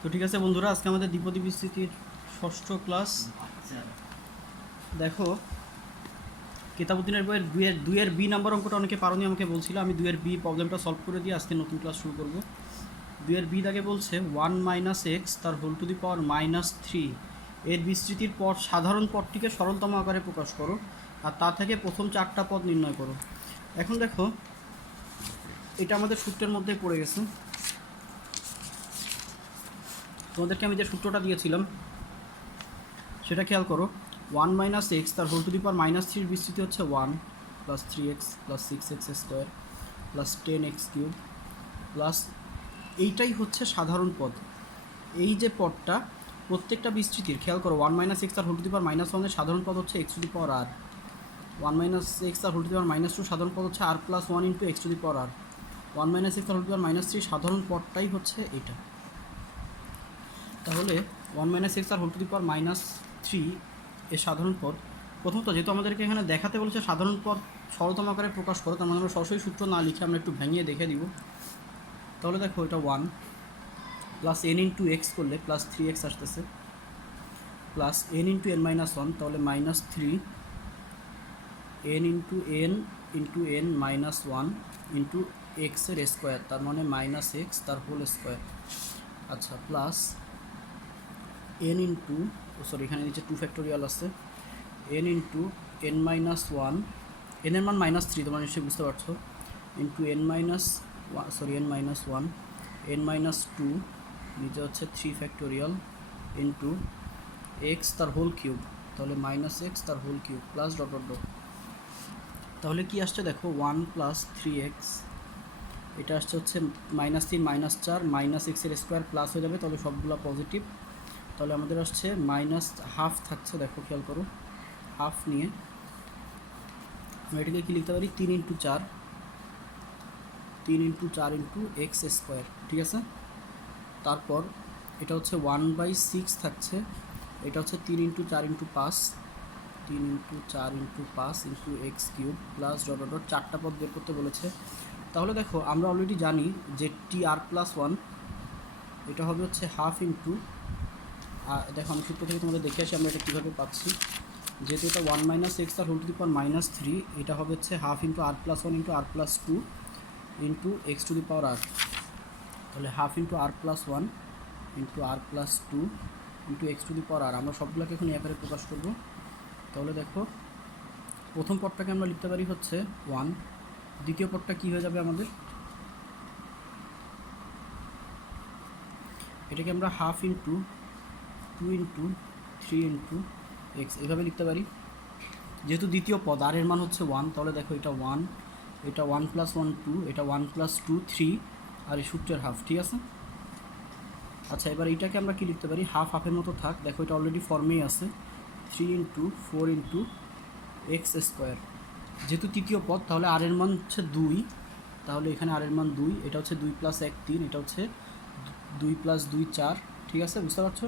তো ঠিক আছে বন্ধুরা, আজকে আমাদের দ্বিপদী বিস্তৃতির ষষ্ঠ ক্লাস। দেখো, কিতাবুদ্দিনের বইয়ের দুইয়ের বি নাম্বার অঙ্কটা অনেকে পারোনি, আমাকে বলছিল। আমি দুইয়ের বি প্রবলেমটা সলভ করে দিয়ে আজকে নতুন ক্লাস শুরু করব। দুইয়ের বি দাগে বলছে 1 - x তার হোল টু দি পাওয়ার -3 এর বিস্তৃতির পর সাধারণ পদটিকে সরলতম আকারে প্রকাশ করো, আর তা থেকে প্রথম 4টা পদ নির্ণয় করো। এখন দেখো, এটা আমাদের সূত্রের মধ্যে পড়ে গেছে। তোমাদেরকে আমি যে সূত্রটা দিয়েছিলাম সেটা খেয়াল করো। 1 - x তার হোল টু দি পাওয়ার -3 বিস্তৃতি হচ্ছে 1 + 3x + 6x square + 10x³ plus এইটাই হচ্ছে সাধারণ পদ। এই যে পদটা প্রত্যেকটা বিস্তৃতির খেয়াল করো, 1 - x তার হোল টু দি পাওয়ার -1 এর সাধারণ পদ হচ্ছে x two the power r। 1 - x তার হোল টু দি পাওয়ার -2 সাধারণ পদ হচ্ছে r + 1 × x two the power r। 1 - x তার হোল টু দি পাওয়ার -3 সাধারণ পদটাই হচ্ছে এটা। তাহলে 1 - x তার হোল টু দি পাওয়ার -3 এর সাধারণ পদ, প্রথমত যেহেতু আমাদেরকে এখানে দেখাতে বলেছে সাধারণ পদ সরলতম আকারে প্রকাশ করো, তার মানে আমরা সরাসরি সূত্র না লিখে আমরা একটু ভেঙে দেখে দিব। তাহলে দেখো, এটা 1 + n × x করলে +3x আসতেছে, প্লাস n × n-1, তাহলে -3 n × n × n-1 x এর স্কোয়ার, তার মানে -x তার হোল স্কোয়ার। আচ্ছা, প্লাস n ইন্টু, সরি এখানে নিচে 2 ফ্যাক্টোরিয়াল আছে, n × n-1, n এর মান -3 তোমরা নিশ্চয়ই বুঝতে পারছো, ইন্টু n-1 n-2 নিচে হচ্ছে 3 ফ্যাক্টোরিয়াল ইন্টু x তার হোল কিউব, তাহলে -x তার whole cube plus dot dot dot. তাহলে কি আসছে দেখো, 1 + 3x, এটা আসছে হচ্ছে -3 -4 -x এর স্কোয়ার প্লাস হয়ে যাবে, তাহলে সবগুলো পজিটিভ। তাহলে আমাদের আসছে -½ থাকছে। দেখো খেয়াল করো, হাফ নিয়ে আমরা এটাকে কী লিখতে পারি, 3 × 4 × x স্কোয়ার, ঠিক আছে। তারপর এটা হচ্ছে 1/6 থাকছে, এটা হচ্ছে 3 × 4 × 5 3 × 4 × 5 × x³ plus dot dot dot 4টা পদ বের করতে বলেছে। তাহলে দেখো, আমরা অলরেডি জানি যে tr+1 এটা হবে হচ্ছে হাফ ইন্টু, দেখো আমি সূত্র থেকে তোমাদের দেখে আসি আমরা এটা কীভাবে পাচ্ছি। যেহেতু এটা 1 - x তার হোল টু দি পাওয়ার -3, এটা হবে হচ্ছে half into r+1 × r+2 x two the power r। তাহলে half into r+1 × r+2 x two the power r। আমরা সবগুলোকে এখন আকারে প্রকাশ করব। তাহলে দেখো, প্রথম পদটাকে আমরা লিখতে পারি হচ্ছে 1, দ্বিতীয় পদটা কী হয়ে যাবে আমাদের, এটাকে আমরা হাফ ইন্টু 2 × 3 × x এভাবে লিখতে পারি। যেহেতু দ্বিতীয় পদ আর এর মান হচ্ছে 1, তাহলে দেখো এটা 1, এটা 1 + 1 2, এটা 1 + 2 3, আর এই সূত্রের হাফ, ঠিক আছে। আচ্ছা, এবার এইটাকে আমরা কি লিখতে পারি, হাফ হাফের মতো থাক। দেখো এটা অলরেডি ফর্মেই আছে, 3 × 4 × x স্কোয়ার। যেহেতু তৃতীয় পদ, তাহলে আর এর মান হচ্ছে 2, তাহলে এখানে আর এর মান 2, এটা হচ্ছে 2 + 1 3, এটা হচ্ছে 2 + 2 4, ঠিক আছে, বুঝতে পারছো।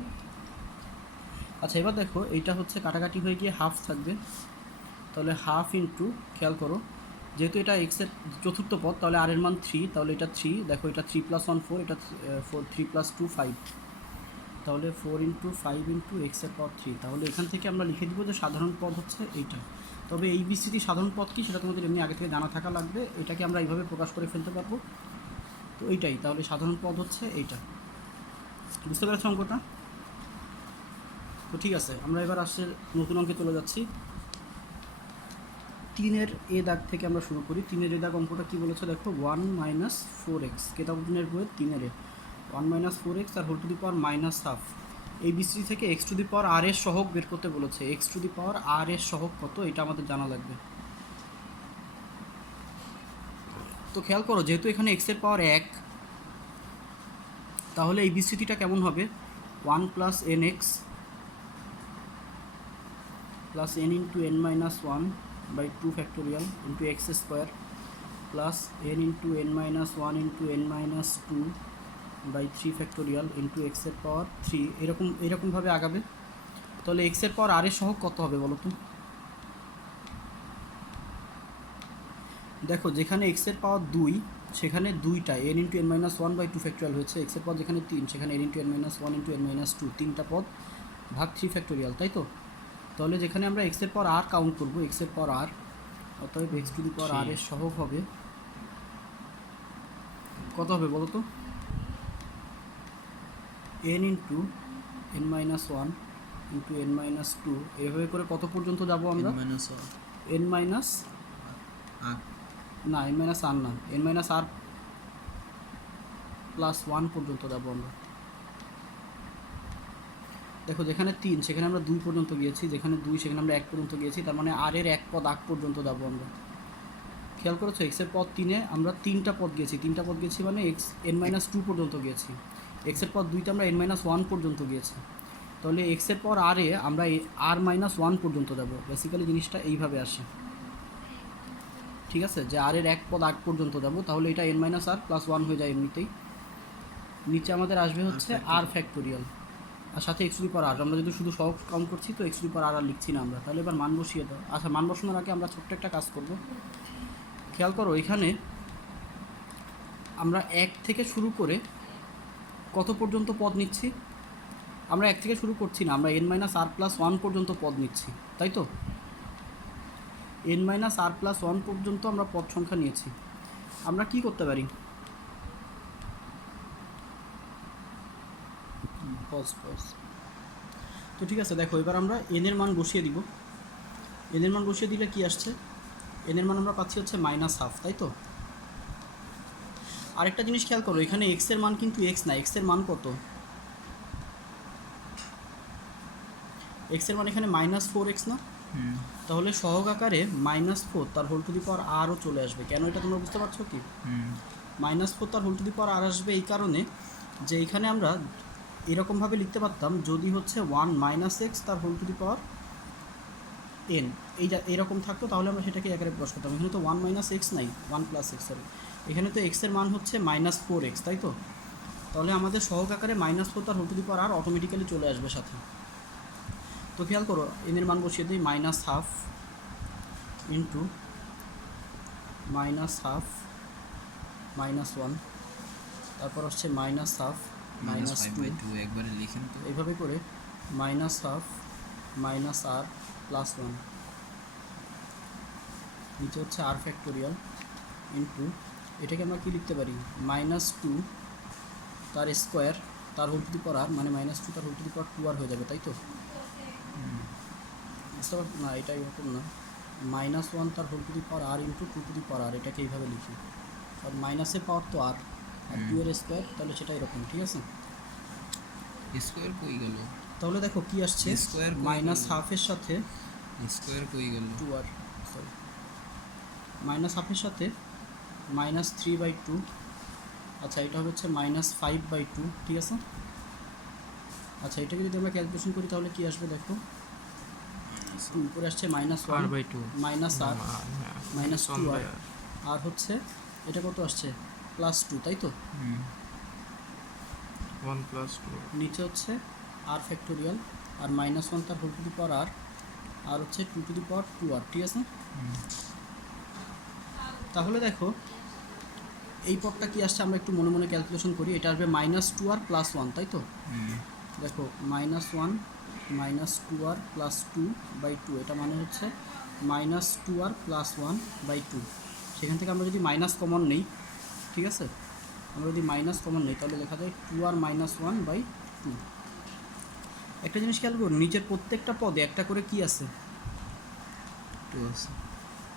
আচ্ছা, এবার দেখো এইটা হচ্ছে কাটাকাটি হয়ে গিয়ে হাফ থাকবে, তাহলে হাফ ইন্টু, খেয়াল করো যেহেতু এটা এক্সের চতুর্থ পদ, তাহলে আর এর মান 3, তাহলে এটা 3, দেখো এটা 3 + 1 4, এটা 3 + 2 5, তাহলে 4 × 5 × x এর পাওয়ার 3। তাহলে এখান থেকে আমরা লিখে দিব যে সাধারণ পদ হচ্ছে এইটা। তবে এই বিস্তৃতির সাধারণ পদ কি সেটা তোমাদের এমনি আগে থেকে জানা থাকা লাগবে, এটাকে আমরা এইভাবে প্রকাশ করে ফেলতে পারবো। তো এইটাই তাহলে সাধারণ পদ হচ্ছে এইটা। বুঝতে পেরেছো অঙ্কটা? তো ঠিক আছে, আমরা এবার আসছে নতুন অঙ্কে চলে যাচ্ছি। 3-এর এ দাগ থেকে আমরা শুরু করি। 3-এর এ দাগ অঙ্কটা কী বলেছে দেখো, 1 - 4x, কিতাবুদ্দিনের বইয়ের 3-এর এ 1 - 4x R whole to the পাওয়ার -½ এই বিস্তৃতি থেকে x two the power r এর সহগ বের করতে বলেছে। x two the power r এর সহগ কত, এটা আমাদের জানা লাগবে। তো খেয়াল করো, যেহেতু এখানে x এর পাওয়ার 1, তাহলে এই বিস্তৃতিটা কেমন হবে, 1 + nx + n × n-1 / 2 factorial x square plus n × n-1 × n-2 / 3 factorial x এর পাওয়ার 3, এরকমভাবে আগাবে। তাহলে x এর পাওয়ার r এর সহগ কত হবে বলো তো? দেখো, যেখানে x এর পাওয়ার 2, সেখানে দুইটা n into n minus one by two factorial হয়েছে, এক্সের পদ যেখানে 3 সেখানে n into n minus one into n minus two, তিনটা পদ ভাগ 3 ফ্যাক্টোরিয়াল, তাই তো? তাহলে যেখানে আমরা এক্সের পর আর কাউন্ট করবো, এক্সের পর আর, অতএব x to the power r এর সহগ হবে কত হবে বলো তো? n into n minus one into n minus two, এভাবে করে কত পর্যন্ত যাবো আমরা? n মাইনাস না, n মাইনাস আর না, n minus r plus one পর্যন্ত যাবো আমরা। দেখো যেখানে 3 সেখানে আমরা 2 পর্যন্ত গিয়েছি, যেখানে 2 সেখানে আমরা 1 পর্যন্ত গিয়েছি, তার মানে আর এর এক পদ আগ পর্যন্ত যাবো আমরা। খেয়াল করেছো, এক্সের পদ 3-এ আমরা 3টা পদ গেছি, 3টা পদ গেছি মানে এক্স n মাইনাস টু পর্যন্ত গিয়েছি। এক্সের পর 2তে আমরা n মাইনাস ওয়ান পর্যন্ত গিয়েছি, তাহলে এক্সের পর আর এ আমরা আর মাইনাস ওয়ান পর্যন্ত যাবো। বেসিক্যালি জিনিসটা এইভাবে আসে, ঠিক আছে, যে আর এর এক পদ আগ পর্যন্ত যাবো, তাহলে এটা n minus r plus one হয়ে যায় এমনিতেই। নিচে আমাদের আসবে হচ্ছে আর ফ্যাক্টোরিয়াল, আর সাথে এক্স টু দি পাওয়ার আর। আমরা যদি শুধু সহগ কাউন্ট করছি তো এক্স টু দি পাওয়ার আর লিখছি না আমরা। তাহলে এবার মান বসিয়ে দাও। আচ্ছা, মান বসানোর আগে আমরা ছোট্ট একটা কাজ করব। খেয়াল করো, এখানে আমরা 1 থেকে শুরু করে কত পর্যন্ত পদ নিচ্ছি? আমরা 1 থেকে শুরু করছি না, আমরা n minus r plus one পর্যন্ত পদ নিচ্ছি, তাই তো? n minus r plus one পর্যন্ত আমরা পদ সংখ্যা নিয়েছি। আমরা কি করতে পারি? তো ঠিক আছে, দেখো এবার আমরা n এর মান বসিয়ে দিব। n এর মান বসিয়ে দিলে কি আসছে? n এর মান আমরা পাচ্ছি হচ্ছে মাইনাস হাফ, তাই তো? আরেকটা জিনিস খেয়াল করো, এখানে x এর মান কিন্তু x না, x এর মান কত? x এর মান এখানে মাইনাস 4x না? তাহলে সহগ আকারে মাইনাস 4 তার হোল টু দি পাওয়ার আরও চলে আসবে। কেন এটা তোমরা বুঝতে পারছো কি? মাইনাস 4 তার হোল টু দি পাওয়ার আর আসবে এই কারণে যে এখানে আমরা এরকমভাবে লিখতে পারতাম, যদি হচ্ছে 1 মাইনাস এক্স তার whole to the power n, এইটা এরকম থাকতো, তাহলে আমরা সেটাকে আকারে প্রকাশ করতাম। এখানে তো 1 মাইনাস এক্স নাই, 1 প্লাস এক্স, সরি, এখানে তো এক্সের মান হচ্ছে মাইনাস 4x, তাই তো? তাহলে আমাদের সহগ আকারে মাইনাস 4 তার whole to the power r automatically চলে আসবে সাথে। তো খেয়াল করো, এন এর মান বসিয়ে দিই minus half into minus half minus one, তারপর হচ্ছে মাইনাস হাফ মাইনাস টু, একবারে লিখেন তো এইভাবে করে minus half minus r plus one, নিচে হচ্ছে আর ফ্যাক্টোরিয়াল ইন্টু, এটাকে আমরা কি লিখতে পারি? মাইনাস টু তার স্কোয়ার তার whole to the power r, মানে মাইনাস টু তার whole to the power two r হয়ে যাবে, তাই তো? বুঝতে পারছো না? এটা এরকম না, মাইনাস ওয়ান তার whole to the power r into two to the power r, এটাকে এইভাবে লিখি। আর মাইনাসের পাওয়ার তো আর, আর টু এর স্কোয়ার, তাহলে সেটা এরকম, ঠিক আছে? স্কোয়ার কই গেল? তাহলে দেখো কি আসছে, স্কোয়ার মাইনাস হাফের সাথে স্কোয়ার কই গেল? টু আর, সরি, মাইনাস হাফের সাথে মাইনাস 3/2, আচ্ছা এটা হবে হচ্ছে মাইনাস 5/2, ঠিক আছে? আচ্ছা, এটাকে যদি আমরা ক্যালকুলেশন করি তাহলে কি আসবে দেখো, উপরে আসছে মাইনাস 1/2 মাইনাস আর মাইনাস 2 আর, আর হচ্ছে এটা কত আসছে? প্লাস 2, তাই তো? 1 প্লাস 2, নিচে হচ্ছে আর ফ্যাক্টোরিয়াল আর মাইনাস 1 তার হোল টু দি পাওয়ার আর, আর হচ্ছে 2 টু দি পাওয়ার 2 আর, ঠিক আছে? তাহলে দেখো এই পদটা কি আসছে, আমরা একটু মনে মনে ক্যালকুলেশন করি। এটা আসবে মাইনাস 2 আর প্লাস 1, তাই তো? দেখো মাইনাস 1 মাইনাস 2 আর প্লাস 2/2, এটা মানে হচ্ছে মাইনাস 2 আর প্লাস 1/2। সেখান থেকে আমরা যদি মাইনাস কমন নেই, ঠিক আছে, আমরা যদি মাইনাস কমন নেই তাহলে লেখা যায় 2 আর মাইনাস 1/2। একটা জিনিস খেয়াল করুন, নিচের প্রত্যেকটা পদে একটা করে কি আছে? 2 আছে।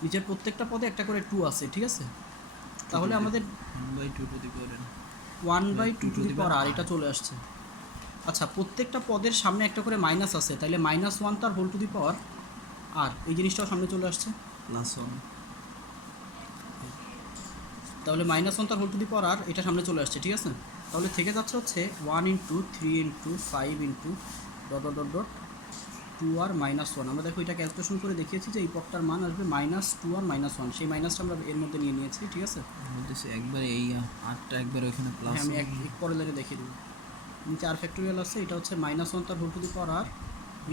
নিচের প্রত্যেকটা পদে একটা করে 2 আছে, ঠিক আছে? তাহলে আমাদের 1/2 two the power 1/2 two the power r এটা চলে আসছে। আচ্ছা, প্রত্যেকটা পদের সামনে একটা করে মাইনাস আছে, তাহলে মাইনাস 1 তার whole to the power r, এই জিনিসটাও সামনে চলে আসছে, প্লাস 1, তাহলে মাইনাস 1 তার whole to the power r এটা সামনে চলে আসছে, ঠিক আছে? তাহলে থেকে যাচ্ছে হচ্ছে 1 into 3 into 5 into dot dot dot dot 2 আর মাইনাস 1। আমরা দেখো এটা ক্যালকুলেশন করে দেখিয়েছি যে এই পদটার মান আসবে মাইনাস 2 আর মাইনাস 1, সেই মাইনাসটা আমরা এর মধ্যে নিয়ে নিয়েছি, ঠিক আছে? বলতেছে একবারে এই 8টা একবারে ওখানে প্লাস, আমি এক পরের লাইনে দেখিয়ে দেবো। নিচে আর ফ্যাক্টোরিয়াল আছে, এটা হচ্ছে মাইনাস 1 তার whole to the power r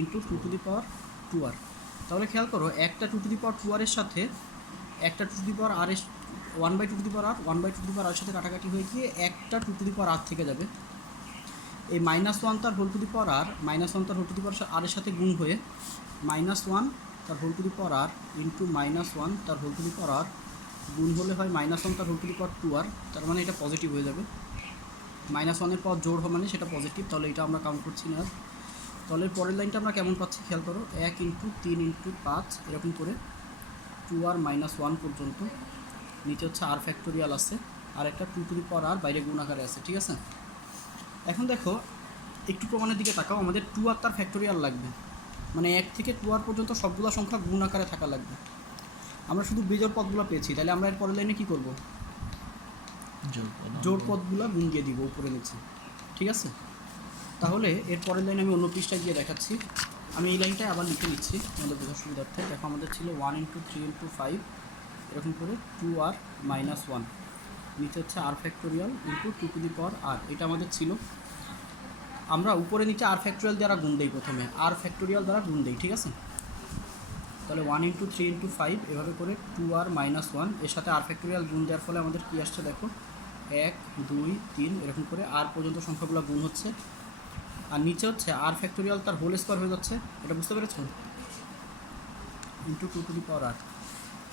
into 2 to the power 2 r. তাহলে খেয়াল করো, একটা 2 টু দি পাওয়ার 2 আর এর সাথে একটা 2 টু দি পাওয়ার আর এর one by two to the power r, one by two to the power r সাথে কাটাকাটি হয়ে গিয়ে একটা টু টু দি পাওয়ার আর থেকে যাবে। এই মাইনাস ওয়ান তার whole to the power r, minus one তার whole to the power r এর সাথে গুণ হয়ে মাইনাস ওয়ান তার whole to the power r into minus one তার whole to the power r গুণ হলে হয় মাইনাস ওয়ান তার whole to the power two r, তার মানে এটা পজিটিভ হয়ে যাবে। মাইনাস ওয়ানের পর জোড় হবে মানে সেটা পজিটিভ, তাহলে এটা আমরা কাউন্ট করছি না। তাহলে পরের লাইনটা আমরা কেমন পাচ্ছি খেয়াল করো, 1 ইন্টু 3 ইন্টু 5 এরকম করে 2r মাইনাস 1 পর্যন্ত, নিচে হচ্ছে আর ফ্যাক্টোরিয়াল আছে আর একটা টু টু দি পাওয়ার আর বাইরে গুণ আকারে আছে, ঠিক আছে। এখন দেখো একটু প্রমাণের দিকে তাকাও, আমাদের 2r তার ফ্যাক্টোরিয়াল লাগবে, মানে 1 থেকে 2r পর্যন্ত সবগুলো সংখ্যা গুণ আকারে থাকা লাগবে। আমরা শুধু বিজোড় পদগুলো পেয়েছি, তাহলে আমরা এর পরের লাইনে কী করবো, জোড় পদগুলো গুণ দিয়ে দিব উপরে নিচে, ঠিক আছে। তাহলে এর পরের লাইন আমি অন্য পৃষ্ঠায় গিয়ে দেখাচ্ছি। আমি এই লাইনটাই আবার লিখে নিচ্ছি আমাদের বোঝার সুবিধার্থে। দেখো আমাদের ছিল 1 ইন্টু 3 ইন্টু 5 এরকম করে 2r মাইনাস 1, নিচে হচ্ছে r factorial into two to the power r, এটা আমাদের ছিল। আমরা উপরে নিচে আর ফ্যাক্টোরিয়াল দ্বারা গুণ দিই, প্রথমে আর ফ্যাক্টোরিয়াল দ্বারা গুণ দিই, ঠিক আছে। তাহলে 1 ইন্টু 3 ইন্টু 5 এভাবে করে 2r মাইনাস 1 এর সাথে আর ফ্যাক্টোরিয়াল গুণ দেওয়ার ফলে আমাদের কী আসছে দেখো, 1 2 3 এরকম করে আর পর্যন্ত সংখ্যাগুলো গুণ হচ্ছে, আর নিচে হচ্ছে আর ফ্যাক্টোরিয়াল তার হোল স্কোয়ার হয়ে যাচ্ছে, এটা বুঝতে পেরেছ, into two to the power আর।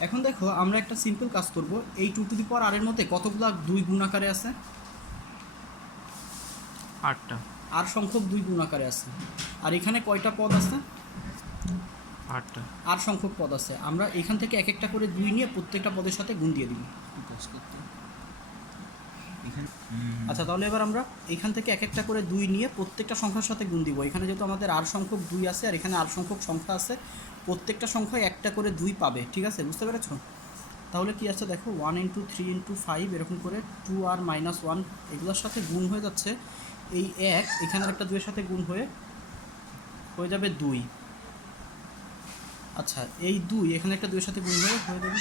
এখন দেখো আমরা একটা সিম্পল কাজ করব, এই two to the power r এর মধ্যে কতগুলো দুই গুণ আকারে আছে, 8টা, আর সংখ্যক দুই গুণ আকারে আছে। আর এখানে কয়টা পদ আছে, 8টা। আর সংখ্যক পদ আছে। আমরা এখান থেকে এক একটা করে দুই নিয়ে প্রত্যেকটা পদের সাথে গুণ দিয়ে দিব। আচ্ছা তাহলে এবার আমরা এখান থেকে এক একটা করে দুই নিয়ে প্রত্যেকটা সংখ্যার সাথে গুণ দিব। এখানে যেহেতু আমাদের আর সংখ্যক দুই আছে আর এখানে আর সংখ্যক সংখ্যা আছে, প্রত্যেকটা সংখ্যায় একটা করে দুই পাবে, ঠিক আছে, বুঝতে পেরেছো। তাহলে কি আছে দেখো, 1 ইন্টু 3 ইন্টু 5 এরকম করে 2r মাইনাস 1 এগুলোর সাথে গুণ হয়ে যাচ্ছে, এই 1 এখানের একটা দুইয়ের সাথে গুণ হয়ে যাবে 2। আচ্ছা এই 2 এখানে একটা দুইয়ের সাথে গুণ হয়ে যাবে,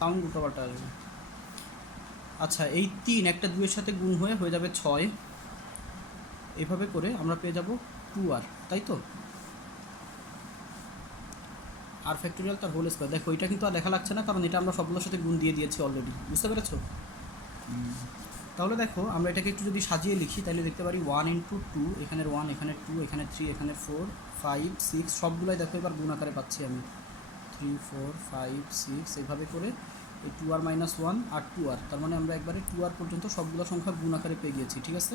সাউন্ড উল্টোপাল্টা আসবে। আচ্ছা এই 3 একটা দুইয়ের সাথে গুণ হয়ে যাবে 6, এভাবে করে আমরা পেয়ে যাব 2r, তাই তো। আর ফ্যাক্টোরিয়াল তার হোল স্কোয়ার, দেখো এটা কিন্তু আর লেখা লাগছে না, কারণ এটা আমরা সবগুলোর সাথে গুণ দিয়ে দিয়েছি অলরেডি, বুঝতে পেরেছো। তাহলে দেখো আমরা এটাকে একটু যদি সাজিয়ে লিখি তাহলে দেখতে পারি 1 ইন্টু 2, এখানের 1 এখানে 2 এখানে 3 এখানে 4 5 6 সবগুলোই দেখো এবার গুণ আকারে পাচ্ছি আমি, 3 4 5 6 এইভাবে করে এই 2r মাইনাস 1 আর 2r, তার মানে আমরা একবারে 2r পর্যন্ত সবগুলো সংখ্যা গুণ আকারে পেয়ে গিয়েছি, ঠিক আছে।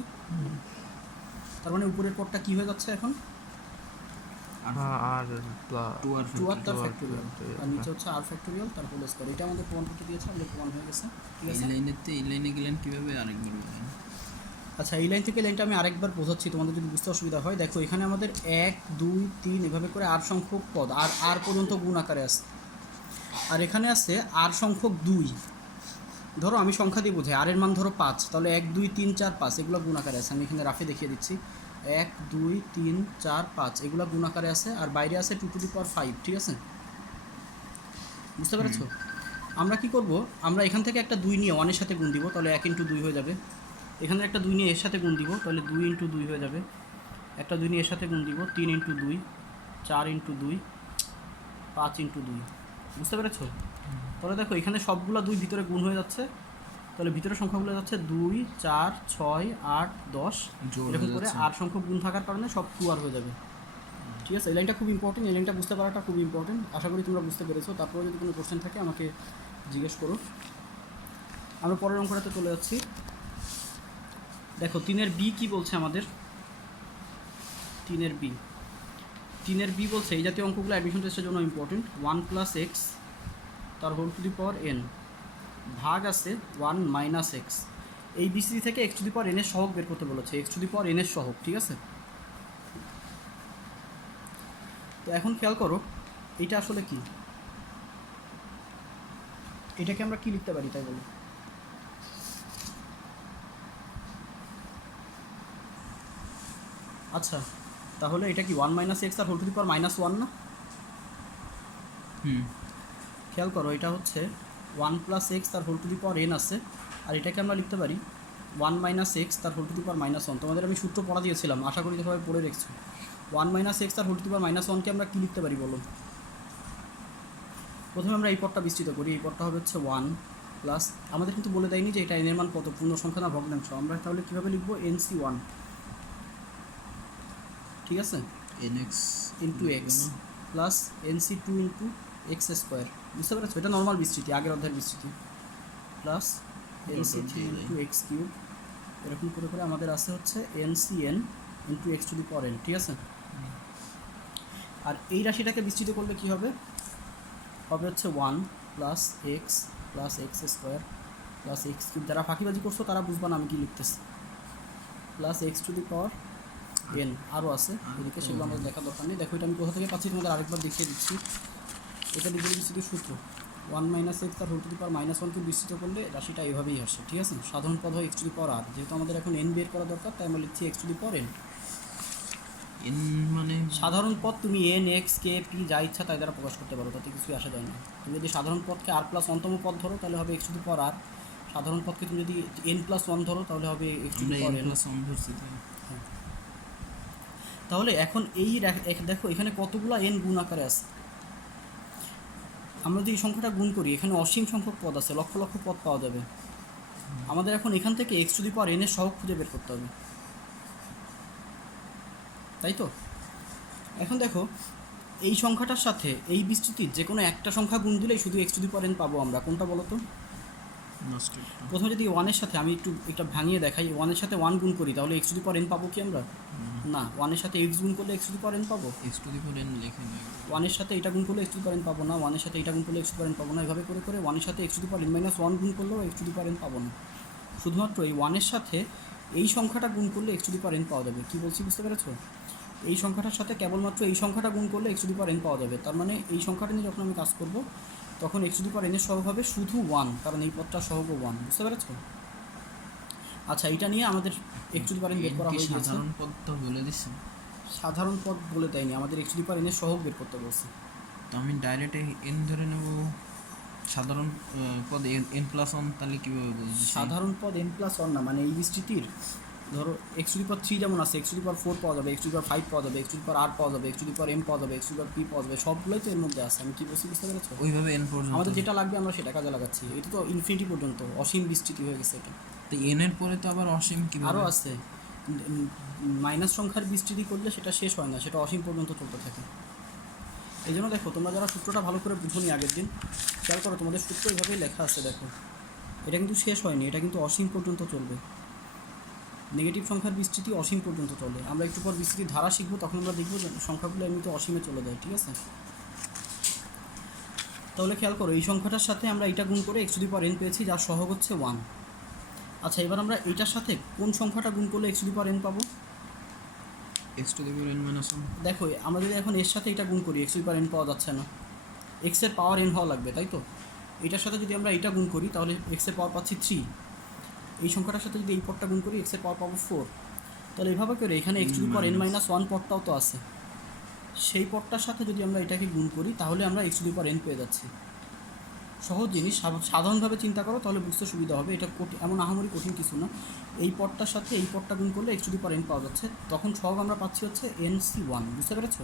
তার মানে উপরের পদটা কী হয়ে যাচ্ছে এখন, আর 2r তার ফ্যাক্টোরিয়াল আর নিচে হচ্ছে আর ফ্যাক্টোরিয়াল তার হোল স্কোয়ার, এটা আমাদের প্রমাণ করতে দিয়েছে, আমাদের প্রমাণ হয়ে গেছে, ঠিক আছে। এই লাইনে গেলেন কীভাবে আরেকবার বলেন। আচ্ছা এই লাইন থেকে লাইনটা আমি আরেকবার বোঝাচ্ছি তোমাদের যদি বুঝতে অসুবিধা হয়। দেখো এখানে আমাদের 1 2 3 এভাবে করে আর সংখ্যক পদ আর পর্যন্ত গুণ আকারে আছে, আর এখানে আছে আর সংখ্যক 2। ধরো আমি সংখ্যা দিয়ে বোঝাই, আর এর মান ধরো 5, তাহলে 1 2 3 4 5 এগুলো গুণ আকারে আছে। আমি এখানে রাফে দেখিয়ে দিচ্ছি, 1 2 3 4 5 এগুলো গুণ আকারে আছে, আর বাইরে আছে 2 টু দি পাওয়ার 5, ঠিক আছে, বুঝতে পেরেছো। আমরা কি করব, আমরা এখান থেকে একটা 2 নিয়ে 1 এর সাথে গুণ দিব, তাহলে 1 ইন্টু 2 হয়ে যাবে। এখানে একটা 2 নিয়ে এর সাথে গুণ দিব, তাহলে 2 ইন্টু 2 হয়ে যাবে। একটা 2 নিয়ে এর সাথে গুণ দিব, 3 ইন্টু 2 4 ইন্টু 2 5 ইন্টু 2, বুঝতে পেরেছো। তাহলে দেখো এখানে সবগুলো 2 ভিতরে গুণ হয়ে যাচ্ছে, তাহলে ভিতরে সংখ্যাগুলো যাচ্ছে 2 4 6 8 10 এরকম করে আর সংখ্যক গুণ থাকার কারণে সব 2r হয়ে যাবে, ঠিক আছে। এই লাইনটা খুব ইম্পর্টেন্ট, এই লাইনটা বুঝতে পারাটা খুব ইম্পর্টেন্ট। আশা করি তোমরা বুঝতে পেরেছো। তারপরে যদি কোনো কোশ্চেন থাকে আমাকে জিজ্ঞেস করো। আমরা পরের অঙ্কটাতে চলে যাচ্ছি। দেখো 3-এর বি কী বলছে আমাদের, 3-এর বি বলছে এই জাতীয় অঙ্কগুলো অ্যাডমিশন টেস্টের জন্য ইম্পর্টেন্ট। 1 প্লাস এক্স তার whole to the power n ভাগ আছে 1 মাইনাস এক্স, এই বিসিসি থেকে x to the power n এর সহগ বের করতে বলেছে, x to the power n এর সহগ, ঠিক আছে। তো এখন খেয়াল করো এটা আসলে কি, এটাকে আমরা কি লিখতে পারি তাই বলো। আচ্ছা তাহলে এটা কি 1 মাইনাস এক্স আর whole to the power minus 1 না। খেয়াল করো এটা হচ্ছে 1 প্লাস এক্স তার whole to the power n আছে, আর এটাকে আমরা লিখতে পারি 1 মাইনাস এক্স তার whole to the power minus 1। তোমাদের আমি সূত্র পড়া দিয়েছিলাম, আশা করি সবাই পড়ে রেখেছো। 1 মাইনাস এক্স তার whole to the power minus 1কে আমরা কী লিখতে পারি বলো। প্রথমে আমরা এই পদটা বিস্তৃত করি, এই পদটা হবে হচ্ছে 1 প্লাস আমাদের কিন্তু বলে দেয়নি যে এটা এন এর মান কত, পূর্ণ সংখ্যা না ভগ্নাংশ। আমরা তাহলে কীভাবে লিখবো, NC1, ঠিক আছে, NX into x plus NC2 into x square, বুঝতে পেরেছো? এটা নর্মাল বিস্তৃতি, আগের অধ্যায়ের বিস্তৃতি, plus NC3 into x cube, এরকম করে করে আমাদের আসে হচ্ছে NCN into x to the power n, ঠিক আছে। আর এই রাশিটাকে বিস্তৃত করলে কী হবে, হবে হচ্ছে 1 plus x plus x square plus x cube. যারা ফাঁকিবাজি করছো তারা বুঝবা না আমি কী লিখতেছি, plus x to the power n। আরও আছে এদিকে, সেগুলো আমাদের দেখা দরকার নেই। দেখো এটা আমি কোথা থেকে পাচ্ছি তোমাদের আরেকবার দেখিয়ে দিচ্ছি। এটা ডিগ্রি বিস্তৃতির সূত্র, 1 মাইনাস এক্স তার হোল টু দি পাওয়ার -1কে বিস্তৃত করলে রাশিটা এইভাবেই আসে, ঠিক আছে। সাধারণ পদ হয় এক্স টু দি পাওয়ার আর, যেহেতু আমাদের এখন n বের করা দরকার তাই আমরা লিখছি x to the power n। n মানে সাধারণ পদ তুমি n, x, k, p যা ইচ্ছা তাই দ্বারা প্রকাশ করতে পারো, তাতে কিছুই আসা যায় না। তুমি যদি সাধারণ পদকে r প্লাস অন্তম পদ ধরো তাহলে হবে x to the power r, সাধারণ পদকে তুমি যদি n প্লাস 1 ধরো তাহলে হবে এক্স টু দি আমরা পাওয়ার n n। প্লাস 1 ধরছি তো। তাহলে এখন এই দেখো এখানে কতগুলো n গুণ আকারে আছে। আমরা যদি এই সংখ্যাটা গুণ করি, এখানে অসীম সংখ্যক পদ আছে, লক্ষ লক্ষ পদ পাওয়া যাবে। আমাদের এখন এখান থেকে x to the power n এর সহগ খুঁজে বের করতে হবে, তাই তো। এখন দেখো এই সংখ্যাটার সাথে এই বিস্তৃতির যে কোনো একটা সংখ্যা গুণ দিলেই শুধু x to the power n পাবো আমরা। কোনটা বলো তো? নষ্ট প্রথমে যদি 1 এর সাথে আমি একটা ভাঙিয়ে দেখাই, 1 এর সাথে 1 গুণ করি তাহলে x to the power n পাবো কি আমরা? না, 1 এর সাথে x গুণ করলে x to the power n পাবো। x two the power n লিখে নেব। 1 এর সাথে এটা গুণ করলে x to the power n পাবো না, 1 এর সাথে এটা গুণ করলে x to the power n পাবো না, এভাবে করে করে 1 এর সাথে x to the power n minus 1 গুণ করলেও x to the power n পাবো না। শুধুমাত্র এই 1 এর সাথে এই সংখ্যাটা গুণ করলে x to the power n পাওয়া যাবে। কি বলছি বুঝতে পেরেছো? এই সংখ্যাটার সাথে কেবলমাত্র এই সংখ্যাটা গুণ করলে x to the power n পাওয়া যাবে। তার মানে এই সংখ্যাটা নিয়ে যখন আমি কাজ করব তখন x to the power n এর সহগ হবে শুধু 1, কারণ এই পদটার সহগও 1, বুঝতে পেরেছো? আচ্ছা, এটা নিয়ে আমাদের x to the power n বের করা হয়ে গেছে। সাধারণ পদ তো বলে দিছি, সাধারণ পদ বলে দেয়নি, আমাদের x to the power n এর সহগ বের করতে বলছে। তো আমি ডাইরেক্ট n ধরে নেব। সাধারণ পদ n প্লাস 1 তাহলে কীভাবে বলছি? সাধারণ পদ n প্লাস 1 না, মানে এই বিস্তৃতির ধরো এক্স টু দি পাওয়ার 3 যেমন আছে, এক্স টু দি পাওয়ার 4 পাওয়া যাবে, এক্স টু দি পাওয়ার 5 পাওয়া যাবে, x to the power r পাওয়া যাবে, x to the power m পাওয়া যাবে, x to the power p পাওয়া যাবে, সবগুলোই তো এর মধ্যে আছে। আমি কি বলছি বুঝতে পেরেছো? ওইভাবে n পর্যন্ত আমাদের যেটা লাগবে আমরা সেটা কাজে লাগাচ্ছি। এটা তো ইনফিনিটি পর্যন্ত অসীম বিস্তৃতি হয়ে গেছে এটা। তো n এর পরে তো আবার অসীম কিভাবে? আরও আছে, মাইনাস সংখ্যার বিস্তৃতি করলে সেটা শেষ হয় না, সেটা অসীম পর্যন্ত চলতে থাকে। এই জন্য দেখো তোমরা যারা সূত্রটা ভালো করে বুঝোনি আগের দিন, খেয়াল করো তোমাদের সূত্র এইভাবেই লেখা আছে। দেখো এটা কিন্তু শেষ হয়নি, এটা কিন্তু অসীম পর্যন্ত চলবে। নেগেটিভ সংখ্যার বিস্তৃতি অসীম পর্যন্ত চলে। আমরা একটু পর বিস্তৃতির ধারা শিখবো, তখন আমরা দেখবো যে সংখ্যাগুলো এমনিতে অসীমে চলে যায়, ঠিক আছে। তাহলে খেয়াল করো এই সংখ্যাটার সাথে আমরা এটা গুণ করে x to the power n পেয়েছি, যার সহগ হচ্ছে 1। আচ্ছা, এবার আমরা এইটার সাথে কোন সংখ্যাটা গুণ করলে x to the power n পাবো? x two the power n minus 1। দেখো আমরা যদি এখন এর সাথে এটা গুণ করি, x to the power n পাওয়া যাচ্ছে না, এক্স এর পাওয়ার n হওয়া লাগবে, তাই তো। এটার সাথে যদি আমরা এটা গুণ করি তাহলে এক্স এর পাওয়ার পাচ্ছি 3। এই সংখ্যাটার সাথে যদি এই পদটা গুণ করি এক্স এর পাওয়ার পাবো 4। তাহলে এভাবে করে এখানে x to the power n minus 1 পদটাও তো আছে, সেই পদটার সাথে যদি আমরা এটাকে গুণ করি তাহলে আমরা x to the power n পেয়ে যাচ্ছি। সহজ জিনিস, সাধারণভাবে চিন্তা করো তাহলে বুঝতে সুবিধা হবে। এটা এমন আহামরি কঠিন কিছু না। এই পদটার সাথে এই পদটা গুণ করলে x to the power n পাওয়া যাচ্ছে, তখন সহগ আমরা পাচ্ছি হচ্ছে NC1, বুঝতে পেরেছো?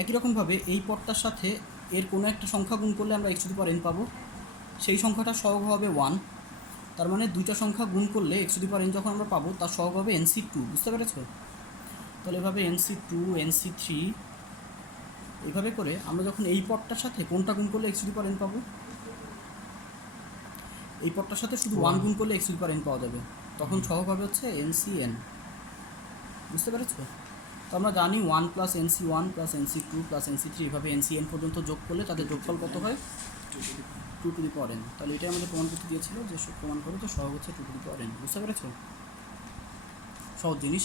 একই রকমভাবে এই পদটার সাথে এর কোনো একটা সংখ্যা গুণ করলে আমরা x to the power n পাবো, সেই সংখ্যাটার সহগ হবে 1। তার মানে দুইটা সংখ্যা গুণ করলে x to the power n যখন আমরা পাবো তার সহগ হবে NC2, বুঝতে পেরেছো? তাহলে এভাবে NC2, NC3, এইভাবে করে আমরা যখন এই পদটার সাথে কোনটা গুণ করলে x to the power n পাবো, এই পদটার সাথে শুধু 1 গুণ করলে x to the power n পাওয়া যাবে, তখন সহগ হবে হচ্ছে NCN, বুঝতে পেরেছো? তো আমরা জানি 1 plus NC1 plus NC2 plus NC3 এভাবে NCN পর্যন্ত যোগ করলে তাদের যোগফল কত হয়? 2 টু দি পাওয়ার n। তাহলে এটাই আমাদের প্রমাণ করতে দিয়েছিল, যে প্রমাণ করে যে সহগ হচ্ছে 2 টু দি পাওয়ার n, বুঝতে পেরেছো? সহজ জিনিস।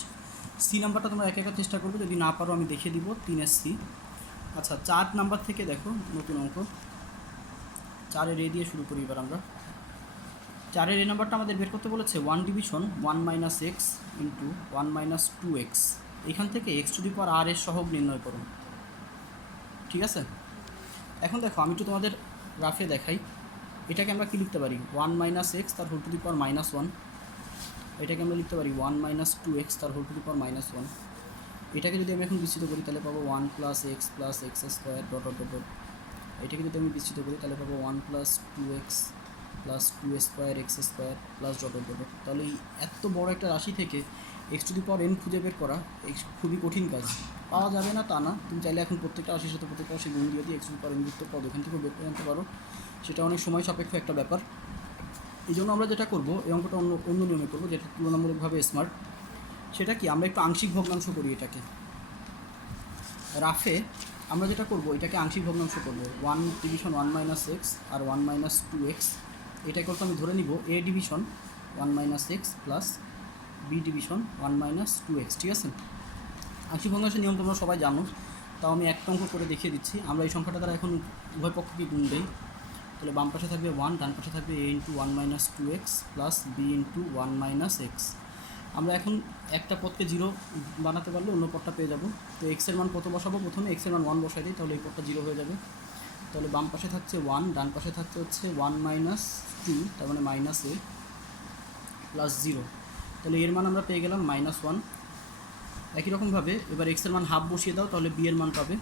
সি নাম্বারটা তোমরা একা একা চেষ্টা করবে, যদি না পারো আমি দেখিয়ে দিব 3 সি। আচ্ছা, 4 নাম্বার থেকে দেখো নতুন অঙ্ক, 4-এর এ দিয়ে শুরু করি এবার আমরা। 4-এর এ নাম্বারটা আমাদের বের করতে বলেছে 1 division 1 minus x into 1 minus 2x, এখান থেকে x to the power r এর সহগ নির্ণয় করুন, ঠিক আছে। এখন দেখো আমি একটু তোমাদের গ্রাফে দেখাই, এটাকে আমরা কি লিখতে পারি? 1 মাইনাস এক্স তার হোল টু দি পাওয়ার -1। এটাকে আমরা লিখতে পারি 1 মাইনাস 2x তার হোল টু দি পাওয়ার -1। এটাকে যদি আমি এখন বিস্তৃত করি তাহলে পাবো 1 plus x square dot dot dot. এটাকে যদি আমি বিস্তৃত করি তাহলে পাবো 1 plus 2x plus 2 square x square plus dot dot dot. তাহলে এই এত বড় একটা রাশি থেকে x to the power N খুঁজে বের করা খুবই কঠিন কাজ। পাওয়া যাবে না তা না, তুমি চাইলে এখন প্রত্যেকটা রাশির সাথে প্রত্যেকটা রাশি গুণ দিয়ে x to the power N যুক্ত পদ এখান থেকে বের করে আনতে পারো। সেটা অনেক সময় সাপেক্ষ একটা ব্যাপার। এই জন্য আমরা যেটা করবো, এই অঙ্কটা অন্য অন্য নিয়মে করবো, যেটা তুলনামূলকভাবে স্মার্ট। সেটা কি, আমরা একটু আংশিক ভগ্নাংশ করি এটাকে। রাফে আমরা যেটা করব, এটাকে আংশিক ভগ্নাংশ করবো। 1 ডিভিশন 1 মাইনাস এক্স আর 1 মাইনাস 2x, এটা করতে আমি ধরে নিব A division 1 minus x plus B division 1 minus 2x, ঠিক আছে। আংশিক ভগ্নাংশের নিয়ম তোমরা সবাই জানো, তাও আমি একটা অঙ্ক করে দেখিয়ে দিচ্ছি। আমরা এই সংখ্যাটা দ্বারা এখন উভয় পক্ষকে গুণ দিই। তাহলে বাম পাশে থাকবে 1, ডান পাশে থাকবে a into 1 minus 2x plus B into 1 minus x. আমরা এখন একটা পদকে 0 বানাতে পারলে অন্য পদটা পেয়ে যাব। তো এক্সের মান কত বসাবো, প্রথমে এক্সের মান 1 বসাই দিই, তাহলে এই পদটা 0 হয়ে যাবে। তাহলে বাম পাশে থাকছে 1, ডান পাশে থাকছে হচ্ছে 1 মাইনাস 2, তার মানে মাইনাস এ প্লাস 0। তাহলে এর মান আমরা পেয়ে গেলাম -1। একই রকমভাবে এবার এক্সের মান হাফ বসিয়ে দাও, তাহলে বি এর মান পাবে।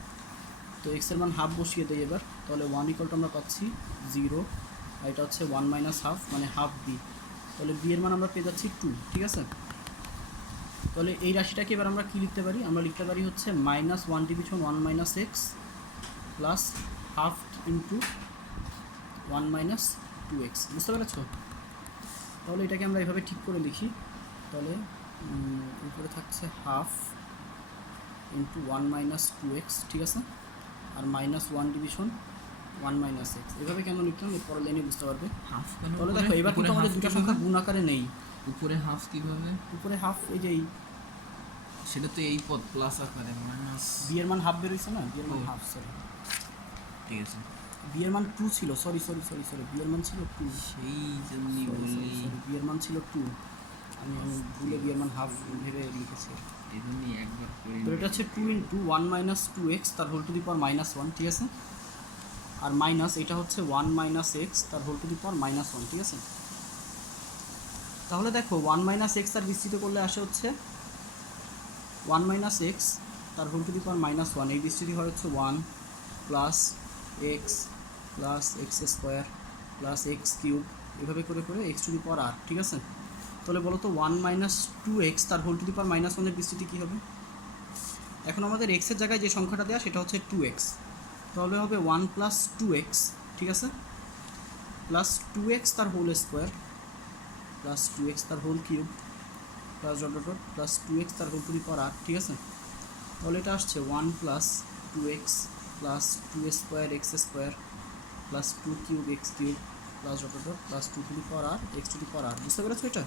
তো এক্সের মান হাফ বসিয়ে দেয় এবার, তাহলে 1 ইকুয়াল টু আমরা পাচ্ছি 0, আর এটা হচ্ছে 1 মাইনাস হাফ মানে হাফ বি। তাহলে বি এর মান আমরা পেয়ে যাচ্ছি 2, ঠিক আছে। তাহলে এই রাশিটাকে এবার আমরা কী লিখতে পারি, আমরা লিখতে পারি হচ্ছে -1 division 1 minus x plus half into 1 minus 2x, বুঝতে পেরেছ। তাহলে এটাকে আমরা এভাবে ঠিক করে লিখি। তাহলে উপরে থাকছে হাফ ইন্টু 1 মাইনাস 2x, ঠিক আছে, আর -1 ডিভিশন 1 মাইনাস এক্স। এভাবে কেন লিখলাম এর পরের লাইনে বুঝতে পারবে। হাফ কেন? তাহলে দেখো এবার কিন্তু আমাদের দুটো সংখ্যা গুণ আকারে নেই। উপরে হাফ কিভাবে? উপরে হাফ এই যে সেটা তো এই পদ প্লাস আকারে মাইনাস। বি এর মান হাফ বেরোইছে না, বি এর মান হাফ, সরি ঠিক আছে, বি এর মান 2 ছিল, সরি বি এর মান ছিল 2, সেই জন্যই বলি বি এর মান ছিল 2, আমি ভুলে বি এর মান হাফ ভেবে লিখেছি। এই জন্যই একবার করে তো এটা হচ্ছে 2 ইন্টু 1 মাইনাস 2x তার হোল টু দি পাওয়ার -1, ঠিক আছে, আর মাইনাস এটা হচ্ছে 1 মাইনাস এক্স তার হোল টু দি পাওয়ার -1, ঠিক আছে। তাহলে দেখো 1 মাইনাস এক্স তার বিস্তৃত করলে আসে হচ্ছে 1 মাইনাস এক্স তার হোল টু দি পাওয়ার -1, এই বিস্তৃতি হয় হচ্ছে 1 plus x plus x square plus x cube, এভাবে করে করে x to the power r, ঠিক আছে। তাহলে বলো তো 1 মাইনাস 2x তার হোল টু দি পাওয়ার -1 এর বিস্তৃতি কী হবে। এখন আমাদের এক্সের জায়গায় যে সংখ্যাটা দেওয়া সেটা হচ্ছে 2x, তাহলে হবে 1 প্লাস 2x, ঠিক আছে, প্লাস 2x তার হোল স্কোয়ার প্লাস 2x তার whole cube plus dot dot dot plus 2x তার whole to the power r, ঠিক আছে। তাহলে এটা আসছে 1 plus 2x plus 2 square x square plus 2 cube x cube plus dot dot dot plus 2 to the power r x to the power r, বুঝতে পেরেছো। এটা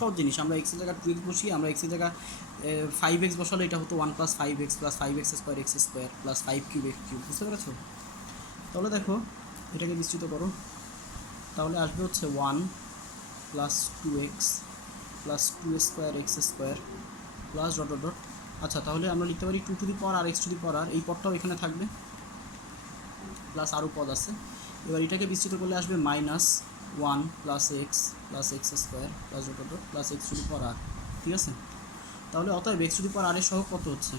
সব জিনিস আমরা এক্সের জায়গায় 2x বসিয়ে আমরা এক্সের জায়গায় 5x বসালে এটা হতো 1 plus 5x plus 5x square x square plus 5 cube x cube, বুঝতে পেরেছো। তাহলে দেখো এটাকে বিস্তৃত করো, তাহলে আসবে হচ্ছে 1 plus 2x plus 2 square x square plus dot dot dot. আচ্ছা, তাহলে আমরা লিখতে পারি 2 to the power r x to the power r, এই পদটাও এখানে থাকবে প্লাস আরও পদ আছে। এবার এটাকে বিস্তৃত করলে আসবে -1 plus x square plus dot dot plus x to the power r, ঠিক আছে। তাহলে অতএব x to the power r এর সহগ কত হচ্ছে,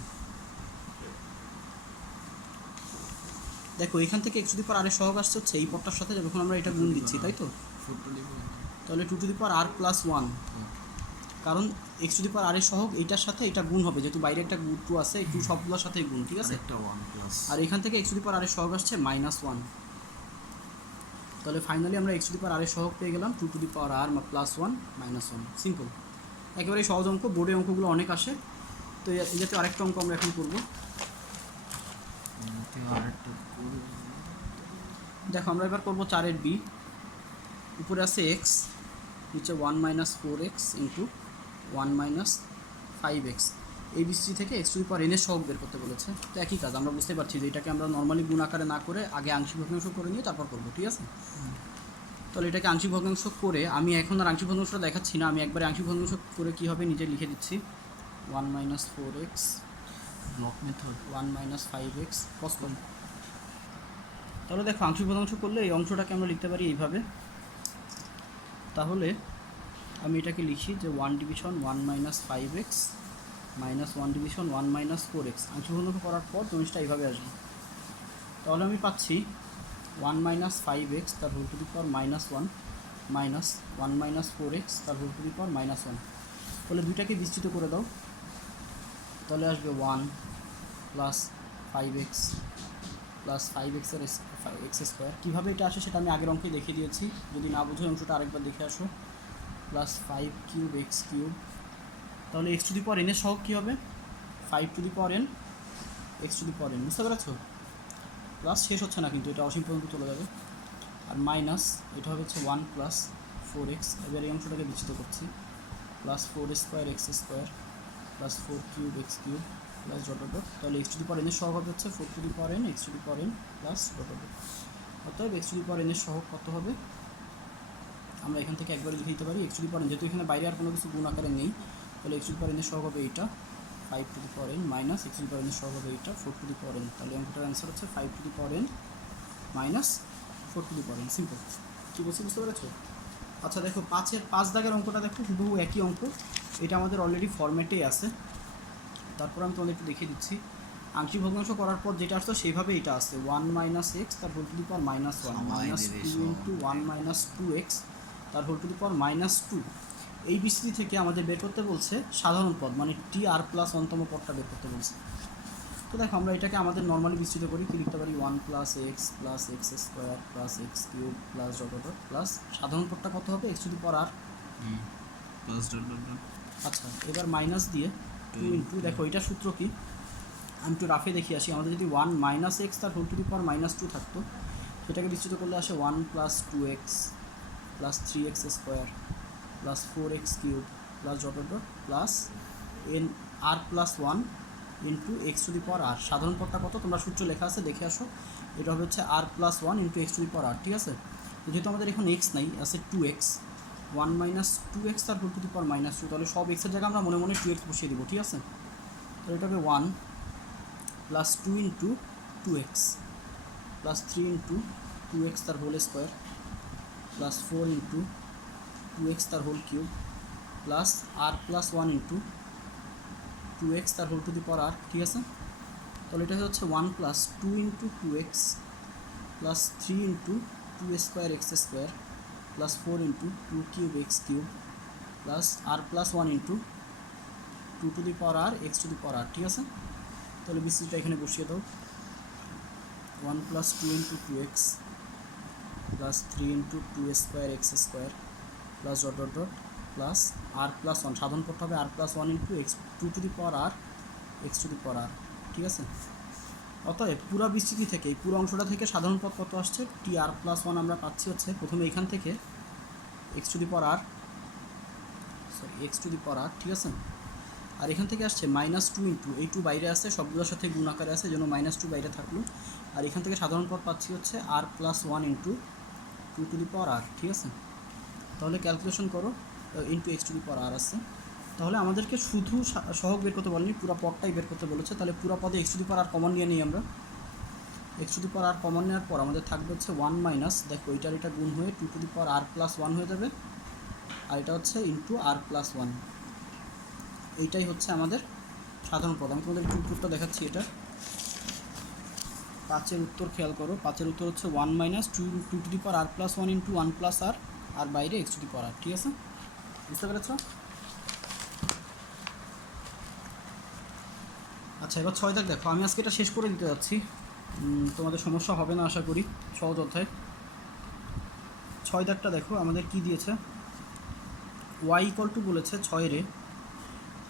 দেখো এখান থেকে x to the power r এর সহগ আসছে হচ্ছে এই পদটার সাথে যখন আমরা এটা গুণ দিচ্ছি, তাই তো। তাহলে 2 to the power r plus 1, কারণ x to the power r এর সহগ এইটার সাথে এটা গুণ হবে, যেহেতু বাইরে একটা 2 আছে, এই 2 সবগুলোর সাথেই গুণ, ঠিক আছে। আর এখান থেকে x to the power r এর সহগ আসছে -1। তাহলে ফাইনালি আমরা x to the power r এর সহগ পেয়ে গেলাম 2 to the power r plus 1 -1, simple, একেবারে সহজ অঙ্ক। বোর্ডে অঙ্কগুলো অনেক আসে, তো এই জাতীয় আরেকটা অঙ্ক আমরা এখন করব। দেখো আমরা এবার করবো 4-এর বি। উপরে আছে এক্স, নিচে 1 minus 4x into 1 minus 5x, এই বিস্তৃতি থেকে x to the power n এর সহগ বের করতে বলেছে। তো একই কাজ, আমরা বুঝতে পারছি যে এটাকে আমরা নর্মালি গুণ আকারে না করে আগে আংশিক ভগ্নাংশ করে নিয়ে তারপর করবো, ঠিক আছে। তাহলে এটাকে আংশিক ভগ্নাংশ করে, আমি এখন আর আংশিক ভগ্নাংশটা দেখাচ্ছি না, আমি একবারে আংশিক ভগ্নাংশ করে কী হবে নিজে লিখে দিচ্ছি। 1 minus 4x block method 1 minus 5x কস কম। তাহলে দেখো আংশিক ভগ্নাংশ করলে এই অংশটাকে আমরা লিখতে পারি এইভাবে। তাহলে আমি এটাকে লিখি যে 1 division 1 minus 5x minus 1 division 1 minus 4x, আংশিক ভগ্নাংশ করার পর জিনিসটা এইভাবে আসবে। তাহলে আমি পাচ্ছি ওয়ান মাইনাস ফাইভ এক্স তার whole to the power minus one minus one minus four x তার whole to the power minus one. তাহলে দুইটাকে বিস্তৃত করে দাও, তাহলে আসবে one plus five x plus five এক্সের এক্স স্কোয়ার। কীভাবে এটা আসে সেটা আমি আগের অঙ্কে দেখিয়ে দিয়েছি, যদি না বুঝো অংশটা আরেকবার দেখে আসো। Plus five cube x cube, তাহলে x to the power n এর সহগ কী হবে? Five to the power n x to the power n, বুঝতে পেরেছো? প্লাস শেষ হচ্ছে না কিন্তু, এটা অসীম পর্যন্ত চলে যাবে। আর মাইনাস এটা হবে হচ্ছে ওয়ান প্লাস ফোর এক্স, এবার এই অংশটাকে বিচ্ছিত করছি, plus four square x square plus four cube x cube plus dot dot. তাহলে x to the power n এর সহগ হবে হচ্ছে four to the power n x to the power n plus dot dot. অতএব x to the power n এর সহগ কত হবে? আমরা এখান থেকে একবারে লিখে দিতে পারি x to the power N, যেহেতু এখানে বাইরে আর কোনো কিছু গুণ আকারে নেই, তাহলে x to the power n এর সহগ হবে এইটা five to the power n minus x to the power n এর সহগ হবে এইটা four to the power n. তাহলে অঙ্কটার অ্যান্সার হচ্ছে five to the power n minus four to the power n. Simple. কী বলছি বুঝতে পেরেছো? আচ্ছা দেখো, পাঁচ দাগের অঙ্কটা দেখো, হুবহু একই অঙ্ক, এটা আমাদের অলরেডি ফরম্যাটেই আছে। তারপর আমি তোমাদের একটু দেখিয়ে দিচ্ছি। আংশিক ভগ্নাংশ করার পর যেটা আসতো সেইভাবে এটা আসছে, ওয়ান মাইনাস এক্স তার whole to the power minus one minus two into one minus two x তার whole to the power minus two. এই বিস্তৃতি থেকে আমাদের বের করতে বলছে সাধারণ পদ, মানে টি আর প্লাস অন্তম পদটা বের করতে বলছে। তো দেখো আমরা এটাকে আমাদের নর্মালি বিস্তৃত করি, কী লিখতে পারি? One plus x square plus x cube plus dot dot plus সাধারণ পদটা কত হবে? X to the power r plus dot dot dot. আচ্ছা, এবার মাইনাস দিয়ে টু ইন্টু, দেখো এটা সূত্র কি আমি একটু রাফে দেখিয়ে আসি। আমাদের যদি ওয়ান মাইনাস এক্স তার whole to the power minus two থাকতো, সেটাকে বিস্তৃত করলে আসে one plus two x plus three x square plus four x cube plus dot dot plus n r plus one into x to the power r. সাধারণ পদটা কত তোমরা সূত্র লেখা আছে দেখে আসো, এটা হবে হচ্ছে r plus one into x to the power r. ঠিক আছে, যেহেতু আমাদের এখন এক্স নাই, আছে two x, one minus two x তার whole to the power minus two, তাহলে সব এক্সের জায়গায় আমরা মনে মনে টু এক্স বসিয়ে দেবো। ঠিক আছে, তাহলে এটা হবে one plus two into two x plus three into two x তার whole square plus four into two x তার whole cube plus r plus one into two x তার whole to the power r. ঠিক আছে, তাহলে এটা হচ্ছে one plus two into two x plus three into two square x square plus four into two cube x cube plus r plus one into two to the power r x to the power r. ঠিক আছে, তাহলে বিস্তৃতিটা এখানে বসিয়ে দাও, one plus two into two x plus three into two square x square plus dot dot dot plus r plus one, সাধারণ পদটা হবে r plus one into x two to the power r x to the power r. ঠিক আছে, অতএব পুরো বিস্তৃতি থেকে এই পুরো অংশটা থেকে সাধারণ পদ কত আসছে? টি আর প্লাস ওয়ান আমরা পাচ্ছি হচ্ছে প্রথমে এখান থেকে x to the power r, sorry x to the power r. ঠিক আছে, আর এখান থেকে আসছে মাইনাস টু ইন্টু, এই টু বাইরে আছে, সবগুলোর সাথে গুণ আকারে আছে, জন্য মাইনাস টু বাইরে থাকলো। আর এখান থেকে সাধারণ পদ পাচ্ছি হচ্ছে r plus one into two to the power r. ঠিক আছে, তাহলে ক্যালকুলেশন করো, into x to the power r আছে। তাহলে আমাদেরকে শুধু সহগ বের করতে বলেনি, পুরো পদটাই বের করতে বলেছে। তাহলে পুরো পদে x to the power r common নিয়ে নিই আমরা। X to the power r common নেওয়ার পর আমাদের থাকবে হচ্ছে ওয়ান মাইনাস, দেখো এইটার এটা গুণ হয়ে two to the power r plus one হয়ে যাবে, আর এটা হচ্ছে ইন্টু আর প্লাস ওয়ান। এইটাই হচ্ছে আমাদের সাধারণ পদ। আমি তোমাদের একটু উত্তরটা দেখাচ্ছি। এটা পাঁচের উত্তর খেয়াল করো, পাঁচের উত্তর হচ্ছে one minus two two to the power r plus one into one plus r, আর বাইরে x to the power r. ঠিক আছে, বুঝতে পেরেছ? আচ্ছা, এবার ছয় দাগ দেখো, আমি আজকে এটা শেষ করে দিতে যাচ্ছি, তোমাদের সমস্যা হবে না আশা করি, সহজ অধ্যায়। ছয় দাগটা দেখো আমাদের কি দিয়েছে, ওয়াই ইকুয়াল টু বলেছে ছয় রে,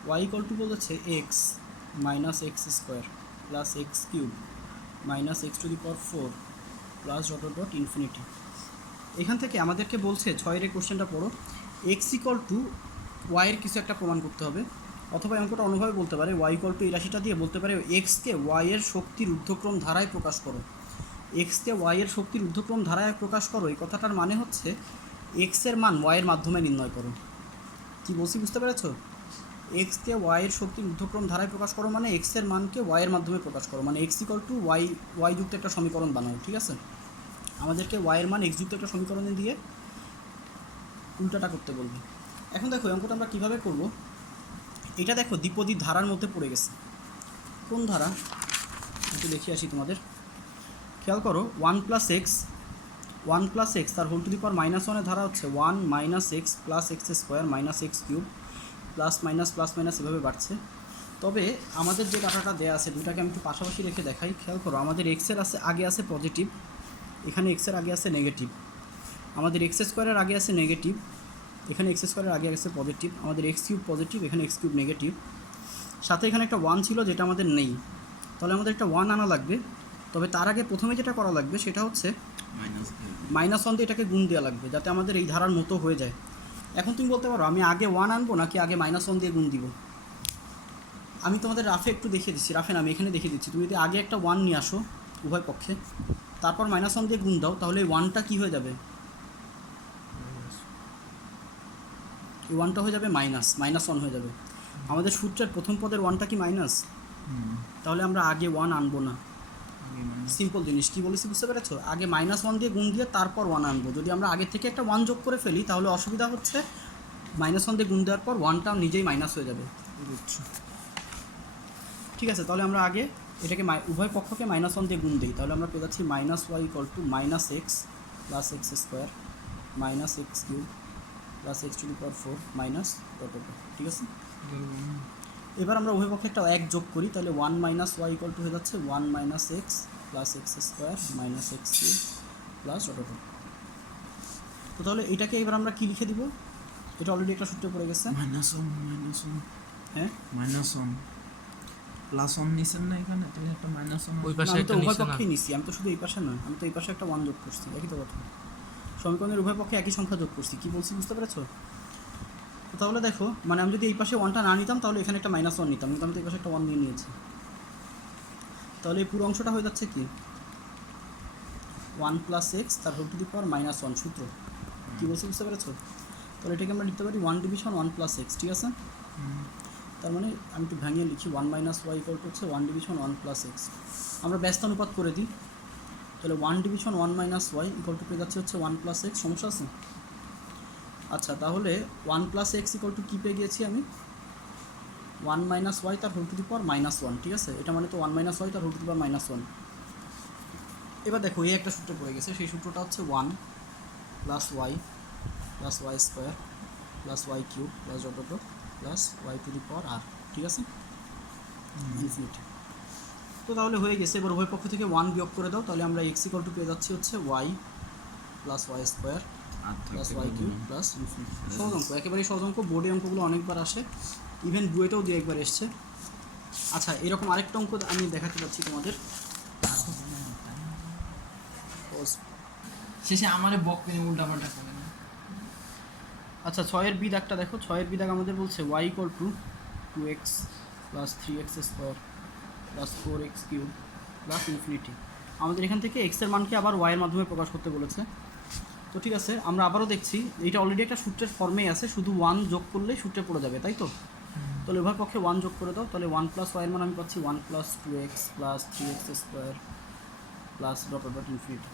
ওয়াই ইকুয়াল টু বলেছে x minus x square plus x cube minus x to the power four plus dot dot infinity. এখান থেকে আমাদেরকে বলছে ছয়ের এই কোশ্চেনটা পড়ো, এক্স ইকুয়াল টু ওয়াইয়ের কিছু একটা প্রমাণ করতে হবে, অথবা অঙ্কটা অন্যভাবে বলতে পারে ওয়াই ইকুয়াল টু এই রাশিটা দিয়ে বলতে পারে এক্সকে ওয়াইয়ের শক্তির ঊর্ধ্বক্রম ধারায় প্রকাশ করো। এক্সকে ওয়াইয়ের শক্তির ঊর্ধ্বক্রম ধারায় প্রকাশ করো, এই কথাটার মানে হচ্ছে এক্সের মান ওয়াইয়ের মাধ্যমে নির্ণয় করো। কি বলছি বুঝতে পেরেছো? এক্সকে ওয়াইয়ের শক্তির ঊর্ধ্বক্রম ধারায় প্রকাশ করো মানে এক্সের মানকে ওয়াইয়ের মাধ্যমে প্রকাশ করো, মানে এক্স ইকুয়াল টু ওয়াই যুক্ত একটা সমীকরণ বানাও। ঠিক আছে, আমাদেরকে ওয়াইয়ের মান এক্স যুক্ত একটা সমীকরণে দিয়ে উল্টাটা করতে বলবে। এখন দেখো অঙ্কটা আমরা কীভাবে করব, এটা দেখো দ্বিপদী ধারার মধ্যে পড়ে গেছে। কোন ধারা একটু দেখিয়ে আসি তোমাদের, খেয়াল করো, one plus x one plus x তার whole to the power minus ওয়ানের ধারা হচ্ছে one minus x plus x square minus x cube plus minus এভাবে বাড়ছে। তবে আমাদের যে ডাটাটা দেওয়া আছে দুটাকে আমি একটু পাশাপাশি রেখে দেখাই, খেয়াল করো। আমাদের এক্সের আগে আছে পজিটিভ, এখানে এক্সের আগে আছে নেগেটিভ। আমাদের এক্স স্কোয়ারের আগে আছে নেগেটিভ, এখানে এক্স স্কোয়ারের আগে আছে পজিটিভ। আমাদের এক্স কিউব পজিটিভ, এখানে এক্স কিউব নেগেটিভ। সাথে এখানে একটা ওয়ান ছিল যেটা আমাদের নেই, তাহলে আমাদের একটা ওয়ান আনা লাগবে। তবে তার আগে প্রথমে যেটা করা লাগবে সেটা হচ্ছে মাইনাস ওয়ান দিয়ে এটাকে গুণ দেওয়া লাগবে, যাতে আমাদের এই ধারার মতো হয়ে যায়। এখন তুমি বলতে পারো আমি আগে ওয়ান আনবো নাকি আগে মাইনাস ওয়ান দিয়ে গুণ দিব। আমি তোমাদের রাফে একটু দেখিয়ে দিচ্ছি, রাফে না আমি এখানে দেখিয়ে দিচ্ছি। তুমি যদি আগে একটা ওয়ান নিয়ে আসো উভয় পক্ষে, তারপর মাইনাস ওয়ান দিয়ে গুণ দাও, তাহলে এই ওয়ানটা কী হয়ে যাবে, এই ওয়ানটা হয়ে যাবে মাইনাস ওয়ান হয়ে যাবে। আমাদের সূত্রের প্রথম পদের ওয়ানটা কি মাইনাস, তাহলে আমরা আগে ওয়ান আনবো না। সিম্পল জিনিস, কী বলেছি বুঝতে পেরেছো? আগে মাইনাস ওয়ান দিয়ে গুণ দিয়ে তারপর ওয়ান আনবো। যদি আমরা আগে থেকে একটা ওয়ান যোগ করে ফেলি তাহলে অসুবিধা হচ্ছে মাইনাস ওয়ান দিয়ে গুণ দেওয়ার পর ওয়ানটাও নিজেই মাইনাস হয়ে যাবে। ঠিক আছে, তাহলে আমরা আগে এটাকে উভয় পক্ষকে মাইনাস ওয়ান দিয়ে গুণ দিই, তাহলে আমরা পেয়ে যাচ্ছি minus y equal to minus x plus x square minus x cube plus x to the power 4 minus dot dot. ঠিক আছে, এবার আমরা উভয় পক্ষে একটা এক যোগ করি, তাহলে one minus y equal to হয়ে যাচ্ছে one minus x plus x square minus x cube plus dot dot. তো তাহলে এটাকে এবার আমরা কী লিখে দিব, এটা অলরেডি একটা সূত্রে পড়ে গেছে মাইনাস ওয়ান হ্যাঁ মাইনাস ওয়ান প্লাস ওয়ান নিছেন না এখানে, তাহলে একটা মাইনাস ওয়ান ওই না, পাশে আমি তো একটা উভয় নিচে না পক্ষেই নিছি, আমি তো শুধু এই পাশে নয়, আমি তো এই পাশে একটা ওয়ান যোগ করছি, একই তো কথা। সমীকরণের উভয় পক্ষে একই সংখ্যা যোগ করছি, কী বলছি বুঝতে পেরেছো? তো তাহলে দেখো, মানে আমি যদি এই পাশে ওয়ানটা না নিতাম তাহলে এখানে একটা মাইনাস ওয়ান নিতাম, কিন্তু আমি তো এই পাশে একটা ওয়ান নিয়ে নিয়েছি। তাহলে এই পুরো অংশটা হয়ে যাচ্ছে কি ওয়ান প্লাস এক্স তার whole to the power minus one. সূত্র কী বলছি বুঝতে পেরেছো? তাহলে এটাকে আমরা লিখতে পারি one division one plus x. ঠিক আছে, তার মানে আমি একটু ভেঙে লিখি one minus y equal to হচ্ছে one division one plus x. আমরা ব্যস্তানুপাত করে দিই, তাহলে one division one minus y equal to পেয়ে যাচ্ছে হচ্ছে ওয়ান প্লাস এক্স। সমস্যা আছে? আচ্ছা, তাহলে one plus x equal to কী পেয়ে গিয়েছি আমি, ওয়ান মাইনাস ওয়াই তার whole to the power minus one. ঠিক আছে, এটা মানে তো ওয়ান মাইনাস ওয়াই তার whole to the power minus one. এবার দেখো এই একটা সূত্র পড়ে গেছে, সেই সূত্রটা হচ্ছে one plus y square plus y cube plus dot dot plus y to the power r. ঠিক আছে, ইনফিনিটি। তো তাহলে হয়ে গেছে। এবার উভয় পক্ষ থেকে ওয়ান বিয়োগ করে দাও, তাহলে আমরা এক্স ইকুয়াল টু পেয়ে যাচ্ছি হচ্ছে y plus y square plus y cube plus infinity. সহজ অঙ্ক, একেবারেই সহজ অঙ্ক, বোর্ডে অঙ্কগুলো অনেকবার আসে, ইভেন বুয়েটেও দিয়ে একবার এসছে। আচ্ছা, এরকম আরেকটা অঙ্ক আমি দেখাতে পারছি তোমাদের। শেষে আমারে বক নিয়ে উল্টাপাল্টা করে না। আচ্ছা, ছয়ের বি দাগটা দেখো, ছয়ের বি দাগ আমাদের বলছে y equal to two x plus three x square plus four x cube plus infinity. আমাদের এখান থেকে এক্সের মানকে আবার ওয়াইয়ের মাধ্যমে প্রকাশ করতে বলেছে। তো ঠিক আছে, আমরা আবারও দেখছি এইটা অলরেডি একটা সূত্রের ফর্মেই আছে, শুধু ওয়ান যোগ করলেই সূত্রে পড়ে যাবে, তাই তো? তাহলে উভয় পক্ষে ওয়ান যোগ করে দাও, তাহলে ওয়ান প্লাস ওয়াইয়ের মান আমি পাচ্ছি one plus two x plus three x square plus dot dot infinity.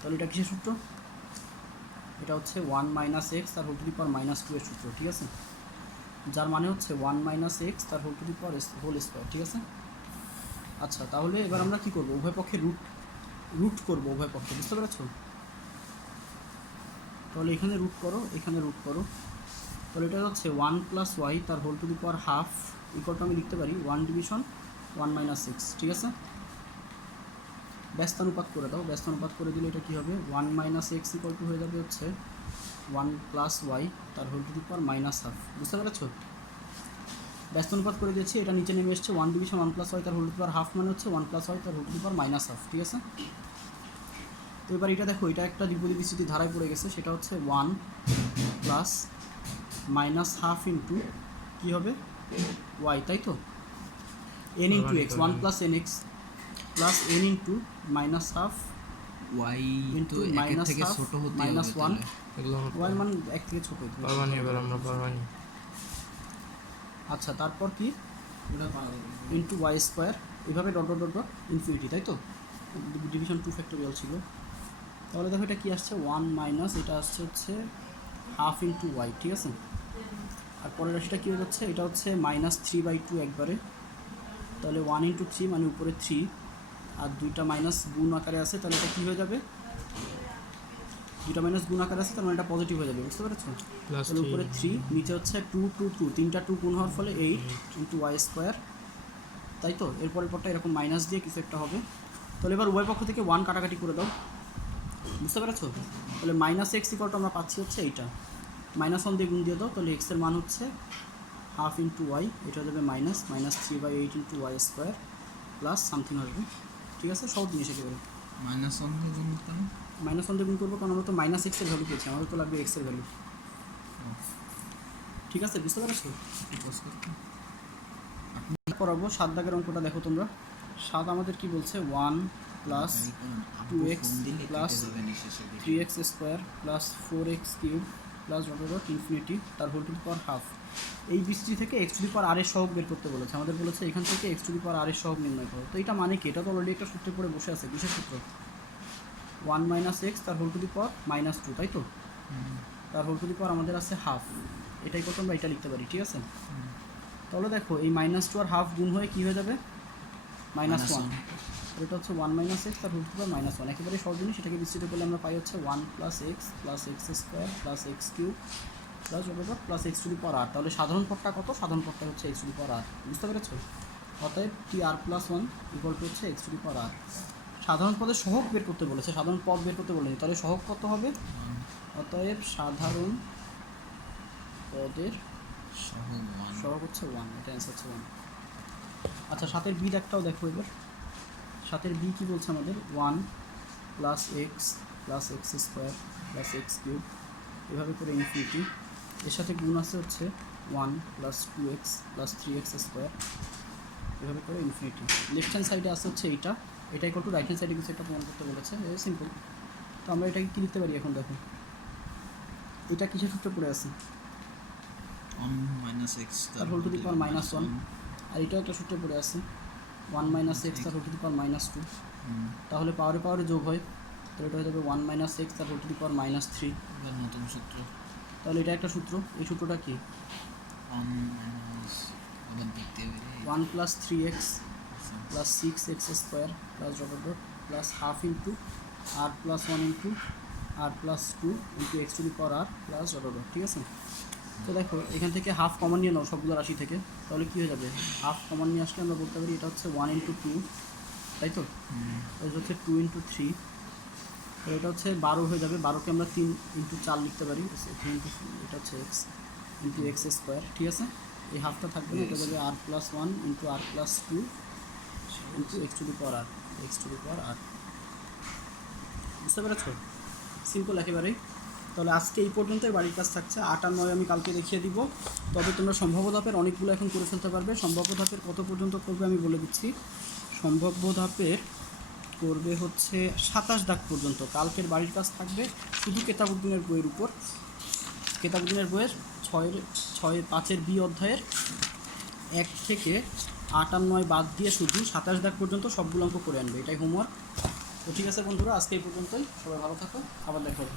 তাহলে এটা কিসের সূত্র? এটা হচ্ছে ওয়ান মাইনাস এক্স তার whole to the power minus two এর সূত্র। ঠিক আছে, যার মানে হচ্ছে ওয়ান মাইনাস এক্স তার whole to the power whole square. ঠিক আছে, আচ্ছা তাহলে এবার আমরা কী করবো, উভয় পক্ষে রুট করবো উভয় পক্ষে, বুঝতে পেরেছো? তাহলে এখানে রুট করো, এখানে রুট করো, তাহলে এটা হচ্ছে ওয়ান প্লাস ওয়াই তার whole to the power half ইকুয়ালটা আমি লিখতে পারি one division one minus x. ঠিক আছে, ব্যস্তানুপাত করে দাও, ব্যস্তানুপাত করে দিলে এটা কী হবে, one minus x equal to হয়ে যাবে হচ্ছে ওয়ান প্লাস ওয়াই তার whole to the power minus half. বুঝতে পেরেছো? ব্যস্তানুপাত করে দিয়েছি, এটা নিচে নেমে এসছে one division one plus y তার whole to the power half মানে হচ্ছে ওয়ান প্লাস ওয়াই তার whole to the power minus half. ঠিক আছে, তো এবার এটা দেখো, এটা একটা দ্বিপদী বিস্তৃতি ধারায় পড়ে গেছে, সেটা হচ্ছে one plus minus half into কী হবে ওয়াই, তাই তো? N into x, one plus n x plus n into minus half y into তো একের মাইনাস থেকে হাফ ছোট হতে মাইনাস হবে ওয়ান। এগুলো ওয়াই মান এক থেকে ছোটো হতে হবে। পারবানি, এবার আমরা পারবানি। আচ্ছা, তারপর কি ইন্টু ওয়াই স্কোয়ার, এভাবে dot dot dot dot infinity, তাই তো? ডিভিশন টু ফ্যাক্টোরিয়াল ছিল। তাহলে দেখো এটা কী আসছে, ওয়ান মাইনাস এটা আসছে হচ্ছে হাফ ইন্টু ওয়াই। ঠিক আছে, আর পরের রাশিটা কী হয়ে যাচ্ছে, এটা হচ্ছে মাইনাস থ্রি বাই টু একবারে, তাহলে ওয়ান ইন্টু থ্রি মানে উপরে থ্রি, আর দুইটা মাইনাস গুণ আকারে আছে, তাহলে এটা কী হয়ে যাবে, দুটা মাইনাস গুণ আকার আছে, তার মানে এটা পজিটিভ হয়ে যাবে, বুঝতে পেরেছো? প্লাস তাহলে উপরে 3, নিচে হচ্ছে 2 2 2, তিনটা 2 গুণ হওয়ার ফলে 8 ইন্টু ওয়াই স্কোয়ার, তাই তো? এরপরের পরটা এরকম মাইনাস দিয়ে কিছু একটা হবে। তাহলে এবার উভয় পক্ষ থেকে 1 কাটাকাটি করে দাও, বুঝতে পেরেছো? তাহলে মাইনাস এক্স ইকুয়াল টু আমরা পাচ্ছি হচ্ছে এইটা, -1 দিয়ে গুণ দিয়ে দাও, তাহলে এক্সের মান হচ্ছে হাফ ইন্টু ওয়াই, এটা হয়ে যাবে -3/8 into y square plus something আসবে, ঠিক আছে? সব জিনিস একেবারে -1 দিয়ে গুণ করতাম। -1 দিয়ে গুণ করবো, কারণ আমরা তো মাইনাস এক্সের ভ্যালু পেয়েছি, আমাদের তো লাগবে এক্সের ভ্যালু, ঠিক আছে? বুঝতে পেরেছো? করাবো 7 দাগের অঙ্কটা দেখো তোমরা। 7 আমাদের কি বলছে, 1 plus 2x plus 3x square plus 4x cube plus dot infinity তার whole to the power half. এই বৃষ্টি থেকে x to the power r এর সহগ বের করতে বলেছে, আমাদের বলেছে এখান থেকে x to the power r এর সহগ নির্ণয় করো। তো এটা মানে কি? এটা তো অলরেডি একটা সূত্রে পড়ে বসে আছে, বিশেষ সূত্র 1 মাইনাস এক্স তার হোল টু দি পাওয়ার -2, তাই তো? তার হোল টু দি পাওয়ার আমাদের আছে হাফ, এটাই কত আমরা এটা লিখতে পারি, ঠিক আছে? তাহলে দেখো এই -2 আর হাফ গুণ হয়ে কী হয়ে যাবে, -1। এটা হচ্ছে 1 মাইনাস এক্স তার হোল টু দি পাওয়ার -1, একেবারে সহজ জিনিস। এটাকে বিস্তৃত করলে আমরা পাই হচ্ছে 1 plus x square plus x cube plus plus x to the power r. তাহলে সাধারণ পদটা কত? সাধারণ পদটা হচ্ছে x to the power r, বুঝতে পেরেছো? অতএব TR+1 ইকুয়াল টু হচ্ছে x to the power r. সাধারণ পদের সহগ বের করতে বলেছে, সাধারণ পদ বের করতে বলেনি, তাহলে সহগ কত হবে? অতএব সাধারণ পদের সহগ হচ্ছে 1, এটা অ্যান্সার হচ্ছে 1। আচ্ছা 7-এর বি একটাও দেখো এবার। 7-এর বি কী বলছে আমাদের, 1 plus x square plus x cube, এভাবে করে ইনফিনিটি, এর সাথে গুণ আছে হচ্ছে 1 plus 2x plus 3x square, এভাবে করে ইনফিনিটি। লেফট হ্যান্ড সাইডে আছে হচ্ছে এইটা, এটা ইকুয়াল টু রাইট হ্যান্ড সাইডে কিছু একটা প্রমাণ করতে বলেছে, সিম্পল। তো আমরা এটাকে কী লিখতে পারি এখন দেখো, এটা কিসের সূত্রে পড়ে আছে, 1 মাইনাস এক্স তার হোল টু দি পাওয়ার -1, আর এটাও একটা সূত্রে পড়ে আছে 1 মাইনাস এক্স তার হোল টু দি পাওয়ার -2। তাহলে পাওয়ারে যোগ হয়, তাহলে এটা হয়ে যাবে 1 মাইনাস এক্স তার হোল টু দি পাওয়ার -3। নতুন সূত্র, তাহলে এটা একটা সূত্র, এই সূত্রটা কি, 1 plus 3x plus 6x square plus plus half into r+1 into r+2 into x to the power r plus ঠিক আছে? তো দেখো এখান থেকে হাফ কমন নিয়ে নাও সবগুলো রাশি থেকে, তাহলে কী হয়ে যাবে, হাফ কমন নিয়ে আসলে আমরা বলতে পারি এটা হচ্ছে 1 ইন্টু 2, তাই তো? এটা হচ্ছে 2 ইন্টু 3, তো এটা হচ্ছে 12 হয়ে যাবে, 12কে আমরা 3 ইন্টু 4 লিখতে পারি, 3 ইন্টু এটা হচ্ছে এক্স ইন্টু এক্স স্কোয়ার, ঠিক আছে? এই হাফটা থাকবে না, এটা যাবে r+1 into r+2 into x to the power r, বুঝতে পেরেছো? সিম্পল একেবারেই। তাহলে আজকে এই পর্যন্তই বাড়ির কাজ থাকছে, 8 আর 9 আমি কালকে দেখিয়ে দিব। তবে তোমরা সম্ভাব্য ধাপের অনেকগুলো এখন করে ফেলতে পারবে। সম্ভাব্য ধাপের কত পর্যন্ত করবে আমি বলে দিচ্ছি, সম্ভাব্য ধাপের করবে হচ্ছে 27 দাগ পর্যন্ত। কালকের বাড়ির কাজ থাকবে শুধু কেতাবুদ্দিনের বইয়ের উপর, কেতাবুদ্দিনের বইয়ের 5-এর বি অধ্যায়ের 1 থেকে 8 আর 9 বাদ দিয়ে শুধু 27 দাগ পর্যন্ত সবগুলো অঙ্ক করে আনবে, এটাই হোমওয়ার্ক। তো ঠিক আছে বন্ধুরা, আজকে এই পর্যন্তই, সবাই ভালো থাকো, আবার দেখা হবে।